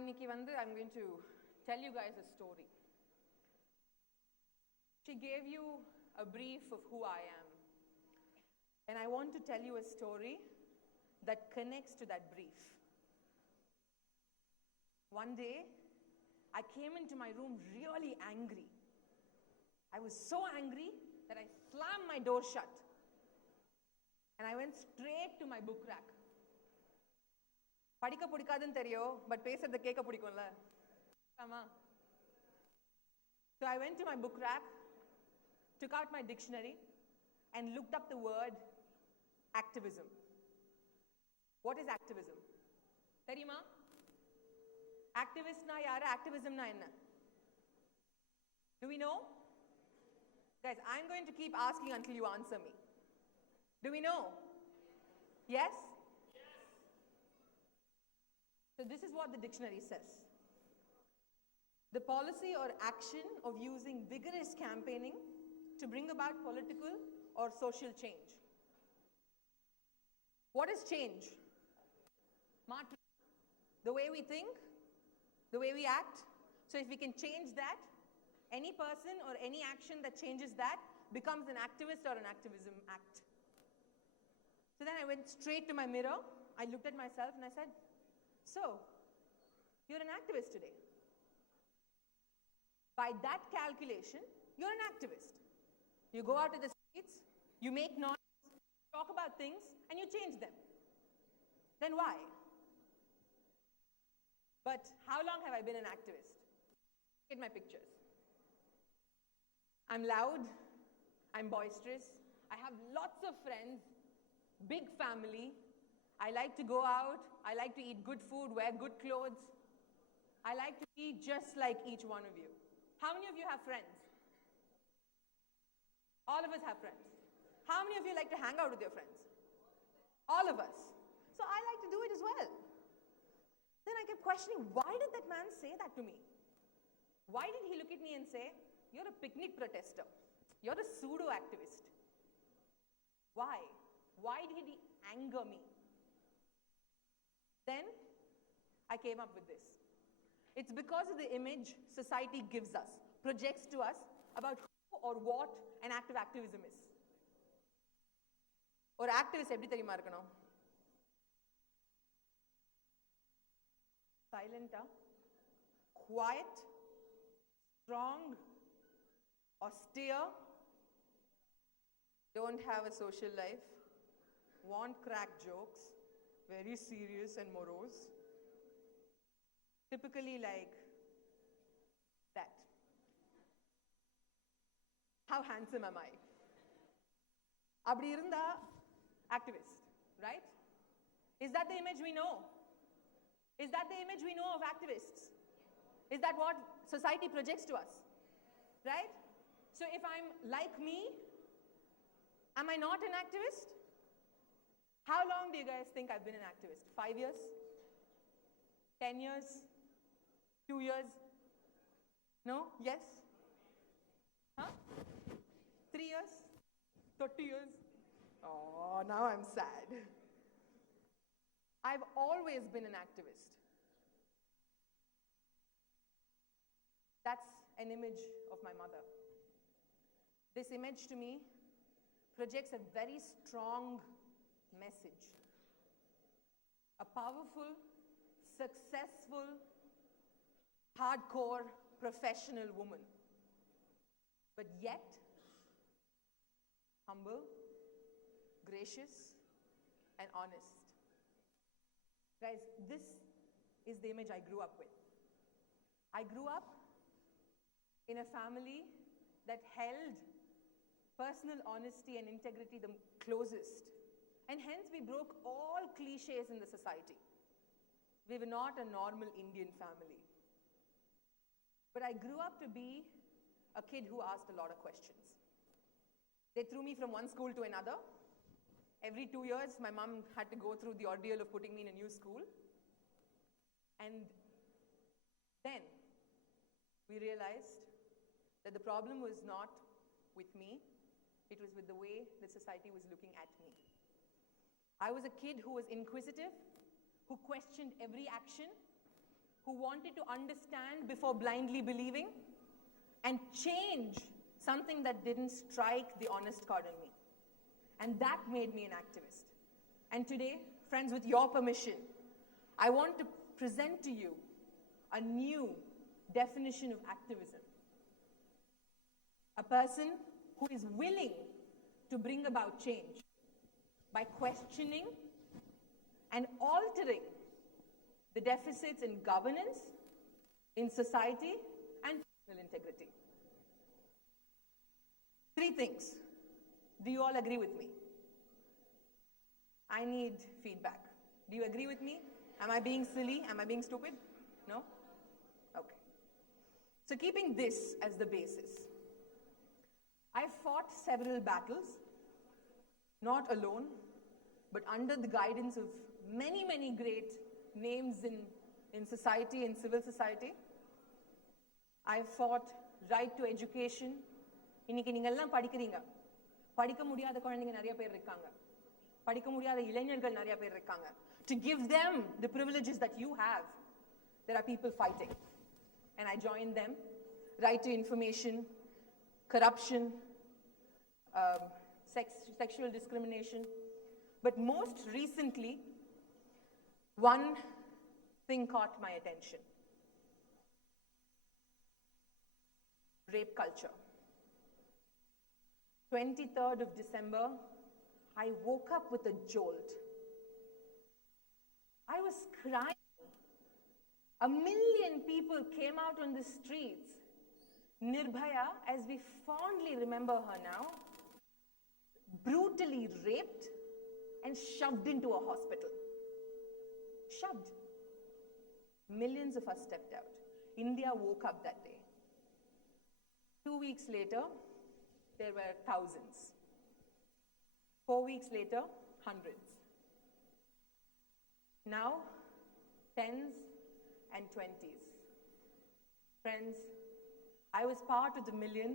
இன்னைக்கு வந்து I'm going to tell you guys a story. She gave you a brief of who I am. And I want to tell you a story that connects to that brief. One day, I came into my room really angry. I was so angry that I slammed my door shut. And I went straight to my book rack. படிக்க பிடிக்காதுன்னு தெரியும், but பேசுறத கேட்க பிடிக்கும்ல. ஆமா. So I went to my book rack, took out my dictionary, and looked up the word activism. What is activism? தெரியுமா? Activistனா யாரு? Activismனா என்ன? Do we know? Guys, I'm going to keep asking until you answer me. Do we know? Yes? So this is what the dictionary says. The policy or action of using vigorous campaigning to bring about political or social change. What is change? The way we think, the way we act. So if we can change that, any person or any action that changes that becomes an activist or an activism act. So then I went straight to my mirror, I looked at myself and I said, so, you're an activist today. By that calculation, you're an activist. You go out to the streets, you make noise, talk about things, and you change them. Then why? But how long have I been an activist? Look at my pictures. I'm loud, I'm boisterous, I have lots of friends, big family, I like to go out, I like to eat good food, wear good clothes. I like to be just like each one of you. How many of you have friends? All of us have friends. How many of you like to hang out with your friends? All of us. So I like to do it as well. Then I kept questioning, why did that man say that to me? Why did he look at me and say, you're a picnic protester. You're a pseudo-activist. Why? Why did he anger me? Then I came up with this. It's because of the image society gives us, projects to us about who or what an act of activism is. Or activist எப்படி தெரியுமா இருக்கணும்? Silent, quiet, strong, austere, don't have a social life, won't crack jokes, very serious and morose, typically like that. How handsome am I? Abdi irunda activist, right? Is that the image we know? Is that the image we know of activists? Is that what society projects to us? Right? So if I'm like me, am I not an activist? How long do you guys think I've been an activist? 5 years? 10 years? 2 years? No? Yes? Huh? 3 years? 30 years? Oh, now I'm sad. I've always been an activist. That's an image of my mother. This image to me projects a very strong message. A powerful, successful, hardcore, professional woman. But yet, humble, gracious, and honest. Guys, this is the image I grew up with. I grew up in a family that held personal honesty and integrity the closest. And hence we broke all cliches in the society. We were not a normal Indian family. But I grew up to be a kid who asked a lot of questions. They threw me from one school to another. Every 2 years, my mom had to go through the ordeal of putting me in a new school. And then we realized that the problem was not with me, it was with the way that society was looking at me. I was a kid who was inquisitive, who questioned every action, who wanted to understand before blindly believing and change something that didn't strike the honest chord in me. And that made me an activist. And today, friends, with your permission, I want to present to you a new definition of activism. A person who is willing to bring about change by questioning and altering the deficits in governance, in society, and personal integrity. 3 things. Do you all agree with me? I need feedback. Do you agree with me? Am I being silly? Am I being stupid? No? Okay. So keeping this as the basis, I fought several battles, not alone, but under the guidance of many, many great names in society, in civil society. I fought right to education. இன்னைக்கு நீங்க எல்லாம் படிக்கிறீங்க. படிக்க முடியாத குழந்தைங்க நிறைய பேர் இருக்காங்க. படிக்க முடியாத இளைஞர்கள் நிறைய பேர் இருக்காங்க. To give them the privileges that you have, there are people fighting. And I joined them. Right to information, corruption, sexual discrimination. But most recently, one thing caught my attention. Rape culture. 23rd of December, I woke up with a jolt. I was crying. 1 million people came out on the streets. Nirbhaya, as we fondly remember her now, brutally raped and shoved into a hospital. Shoved. Millions of us stepped out. India woke up that day. 2 weeks later, there were thousands. 4 weeks later, hundreds. Now, tens and 20s. Friends, I was part of the million,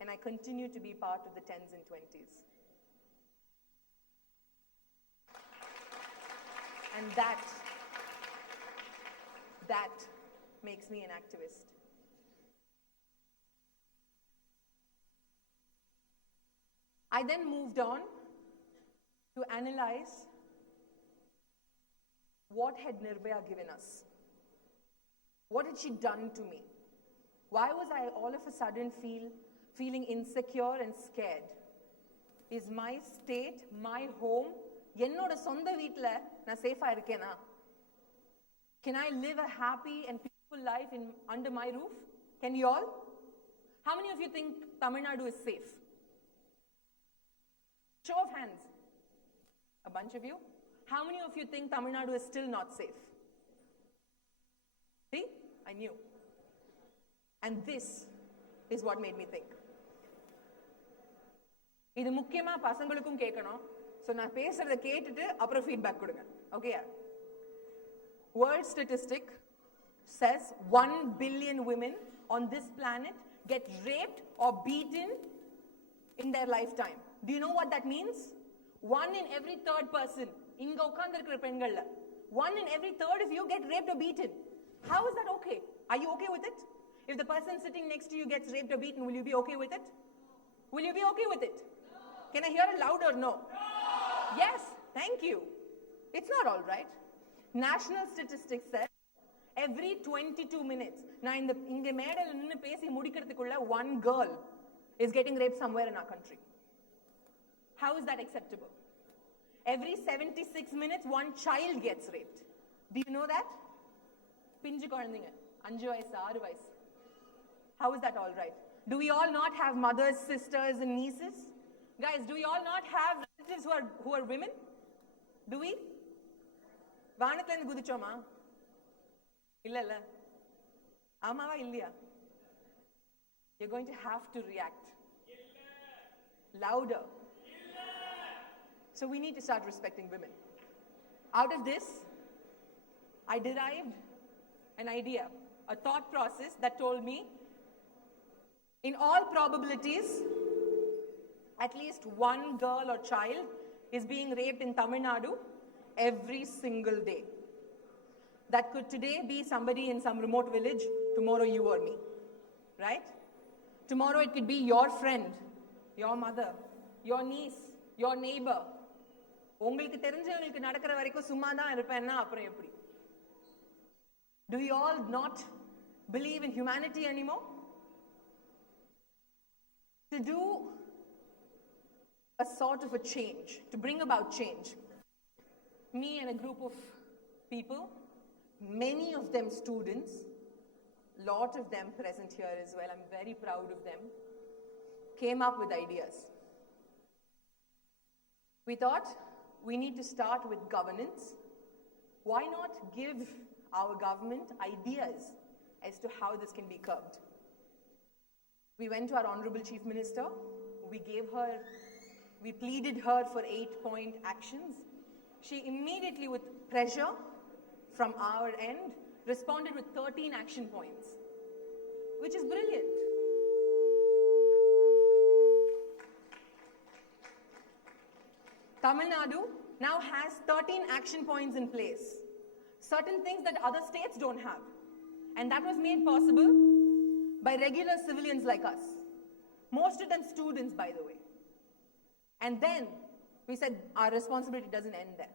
and I continue to be part of the tens and 20s. And that makes me an activist. I then moved on to analyze what had Nirbhaya given us. What had she done to me? Why was I all of a sudden feeling insecure and scared? Is my state, my home, என்னோட சொந்த வீட்ல நான் சேஃபா இருக்கேனா? Can I live a happy and peaceful life under my roof? Can you all? How many of you think Tamil Nadu is safe? Show of hands. A bunch of you. How many of you think Tamil Nadu is still not safe? See? I knew. And this is what made me think. இது முக்கியமா பசங்களுக்கும் கேட்கணும். So நான் பேசுறத கேட்டுட்டு அப்புறம் feedback கொடுங்க. Okay? World statistic says 1 billion women on this planet get raped or beaten in their lifetime. Do you know what that means? 1 in every 3rd person. Inga ukkandirukra pengalல 1 in every 3rd of you get raped or beaten. How is that okay? Are you okay with it? If the person sitting next to you gets raped or beaten, will you be okay with it? Will you be okay with it? No. Can I hear a louder no? Yes, thank you. It's not all right. National statistics says every 22 minutes, நான் இங்க மேடையில நின்னு பேசி முடிக்கிறதுக்குள்ள one girl is getting raped somewhere in our country. How is that acceptable? Every 76 minutes, one child gets raped. Do you know that? பிஞ்சு குழந்தைங்க 5 வயசு 6 வயசு. How is that all right? Do we all not have mothers, sisters, and nieces? Guys, do we all not have relatives who are women? Do we? வானத்துல இருந்து குதிச்சோமா? இல்ல. ஆமாவா இல்லையா? You're going to have to react. Louder. So we need to start respecting women. Out of this, I derived an idea, a thought process that told me, in all probabilities, at least one girl or child is being raped in Tamil Nadu every single day. that could today be somebody in some remote village, tomorrow you or me, right? Tomorrow it could be your friend, your mother, your niece, your neighbor. உங்களுக்கு தெரிஞ்சவங்களுக்கு நடக்கிற வரைக்கும் சும்மா தான் இருப்பேன்னா அப்புறம் எப்படி? Do you all not believe in humanity anymore? To do a sort of a change, to bring about change, me and a group of people, many of them students, lot of them present here as well, I'm very proud of them, came up with ideas. We thought we need to start with governance. Why not give our government ideas as to how this can be curbed? We went to our Honorable Chief Minister, we pleaded her for 8-point actions. She immediately, with pressure from our end, responded with 13 action points, which is brilliant. Tamil Nadu now has 13 action points in place. Certain things that other states don't have. And that was made possible by regular civilians like us. Most of them students, by the way. And then we said our responsibility doesn't end there.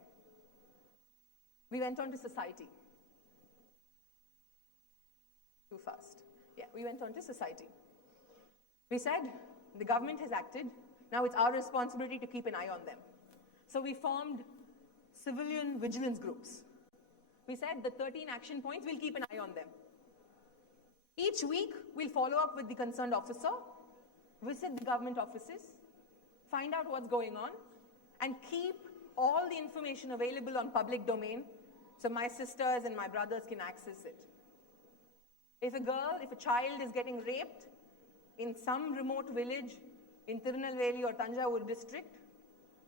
We went on to society. Too fast. Yeah, we went on to society. We said the government has acted. Now it's our responsibility to keep an eye on them. So we formed civilian vigilance groups. We said the 13 action points, we'll keep an eye on them. Each week, we'll follow up with the concerned officer, visit the government offices, find out what's going on, and keep all the information available on public domain so my sisters and my brothers can access it. If a child is getting raped in some remote village in Tirunelveli or Tanjavur district,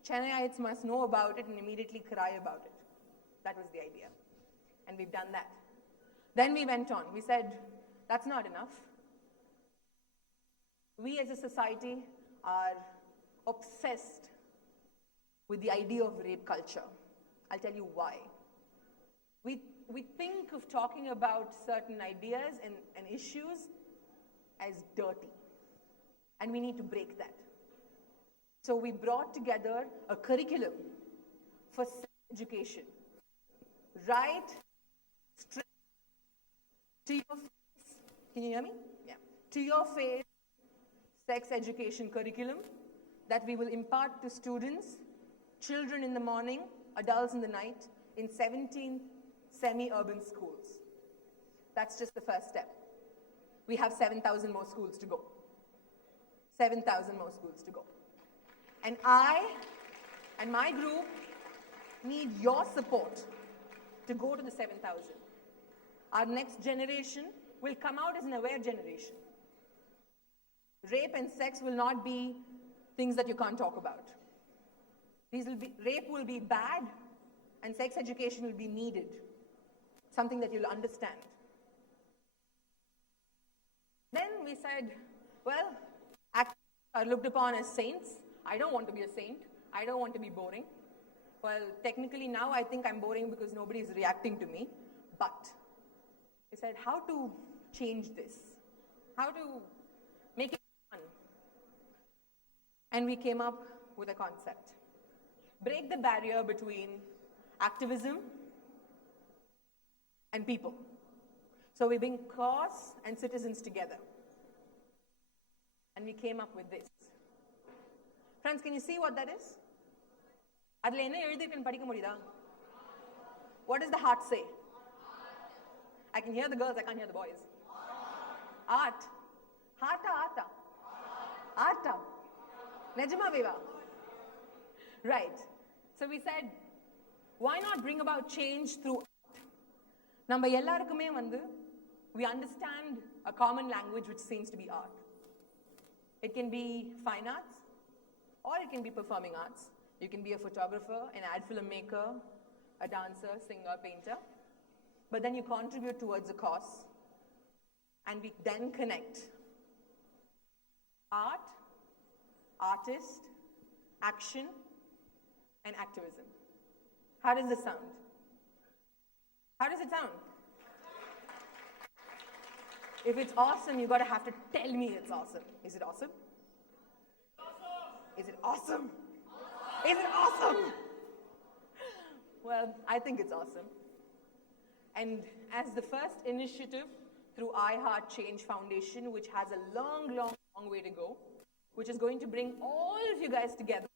Chennaiites must know about it and immediately cry about it. That was the idea. And we've done that. Then we went on. We said, that's not enough. We as a society are obsessed with the idea of rape culture. I'll tell you why. We think of talking about certain ideas and issues as dirty. And we need to break that. So we brought together a curriculum for sex education. Right, straight to your face. Can you hear me? Yeah. To your face, sex education curriculum that we will impart to students, children in the morning, adults in the night, in 17 semi-urban schools. That's just the first step. We have 7,000 more schools to go. 7,000 more schools to go. And I and my group need your support to go to the 7,000. Our next generation will come out as an aware generation. Rape and sex will not be things that you can't talk about. Rape will be bad and sex education will be needed. Something that you'll understand. Then we said, well, activists are looked upon as saints. I don't want to be a saint. I don't want to be boring. Well, technically now I think I'm boring because nobody is reacting to me. But we said, how to change this? How to make it fun? And we came up with a concept. Break the barrier between activism and people. So we bring cause and citizens together. And we came up with this. Friends, can you see what that is? Adla enna எழுதிருக்குன்னு படிக்க முடியுதா? What does the heart say? I can hear the girls, I can't hear the boys. Art. Hearta, arta. Arta. Nejama veva. Right. So we said, why not bring about change through art? நம்ம எல்லாருக்குமே we understand a common language which seems to be art. It can be fine arts, or it can be performing arts. You can be a photographer, an ad film maker, a dancer, singer, painter. But then you contribute towards a cause. And we then connect art, artist, action, and activism. How does this sound? How does it sound? If it's awesome, you're going to have to tell me it's awesome. Is it awesome? Is it awesome? Is it awesome? Well, I think it's awesome. And as the first initiative through I Heart Change Foundation, which has a long, long, long way to go, which is going to bring all of you guys together,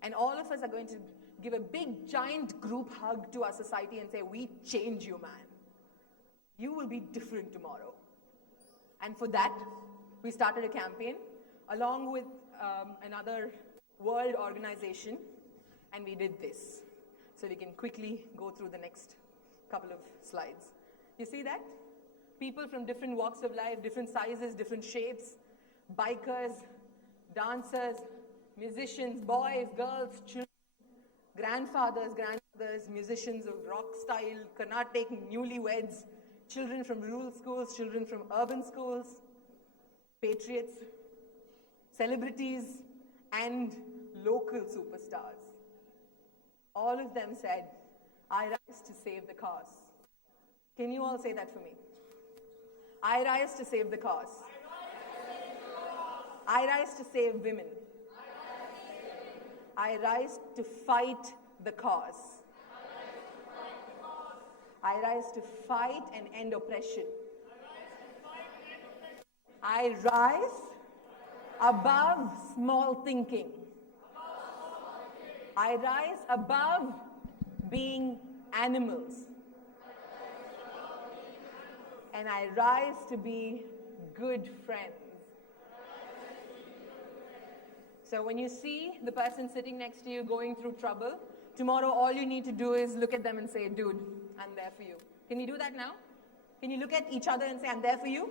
and all of us are going to give a big, giant group hug to our society and say, we change you, man. You will be different tomorrow. And for that, we started a campaign along with another world organization, and we did this. So we can quickly go through the next couple of slides. You see that? People from different walks of life, different sizes, different shapes, bikers, dancers, musicians, boys, girls, children, grandfathers, grandmothers, musicians of rock style, Carnatic, newlyweds, children from rural schools, children from urban schools, patriots, celebrities, and local superstars. All of them said, I rise to save the cause. Can you all say that for me? I rise to save the cause. I rise to save women. I rise to fight the cause. I rise to fight and end oppression. I rise above small thinking. I rise above being animals. And I rise to be good friends. So when you see the person sitting next to you going through trouble, tomorrow all you need to do is look at them and say, dude, I'm there for you. Can you do that now? Can you look at each other and say, I'm there for you?